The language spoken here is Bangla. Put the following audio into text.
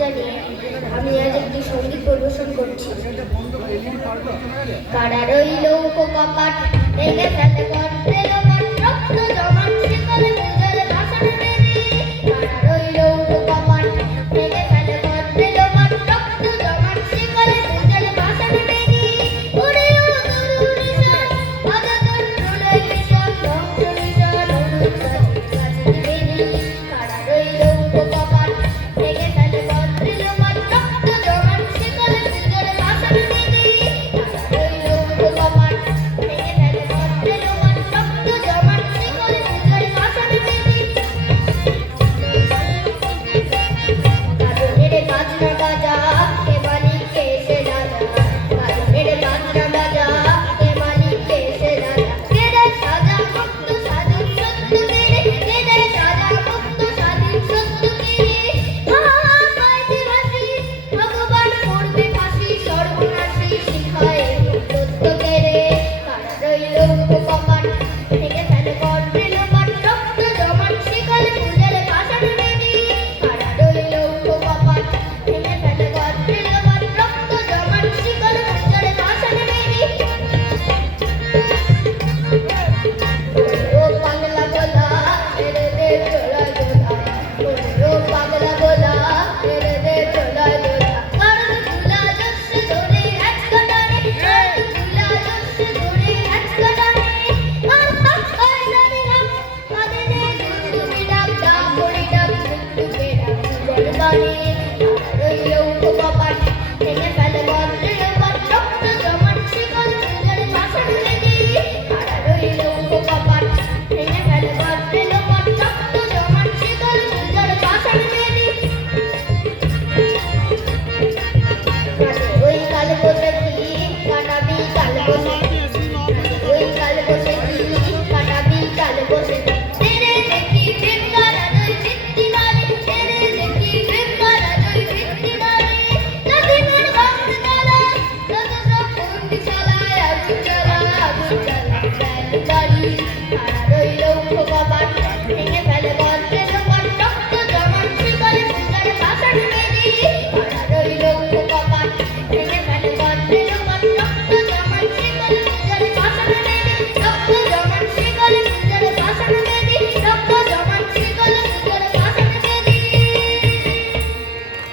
জানিয়ে আমি আজ একটি সঙ্গীত পরিবেশন করছি। কারা রইল কপাট ভেঙে ফেলে গর্তে লোমাট রক্ত জমাট শিকলে পূজার ভাষণ বেরি। কারা রইল কপাট ভেঙে ফেলে গর্তে লোমাট রক্ত জমাট শিকলে পূজার ভাষণ বেরি। ওরে ও তরুণ নিশান অযতন প্রলয় ভীষণ ধ্বংস নিশান অনুর কাছে বেরি। কারা রইল কপাট ভেঙে ফেলে গর্তে লোমাট রক্ত জমাট শিকলে পূজার ভাষণ বেরি। কারা রইল কপাট ভেঙে ফেলে গর্তে লোমাট রক্ত জমাট শিকলে পূজার ভাষণ বেরি। কারণের বাজনা বাজা কে মালিককে এসে রাজা। কারণের বাজনা বাজা কে মালিককে এসে রাজা। কেড়ে সাজা মুক্ত স্বাধীন সত্য কেড়ে কেড়ে সাজা মুক্ত স্বাধীন সত্য কেড়ে। পাইতে বাসি ভগবান করবে ফাঁসি সর্বনাশী শিখায় তত্ত্ব কেড়ে। কারা রইল কপাট ভেঙে ফেলে গর্তে লোমাট রক্ত জমাট শিকলে পূজার ভাষণ বেরি। কারা রইল কপাট ভেঙে ফেলে গর্তে লোমাট রক্ত জমাট শিকলে পূজার ভাষণ বেরি। ও পাগলা গোলা ছেড়ে দে চোলাই গোলা। ও পাগলা গোলা ছেড়ে দে চোলাই গোলা। কারণ তুলা জস্যে ধরে এক কাটারে কারণ তুলা জস্যে ধরে এক কাটারে। আর পাক্কায় জানি না কাঁদে নে দুষ্টুমি ডাক ডাক করি ডাক দুষ্টুকে ডাক বলবানে।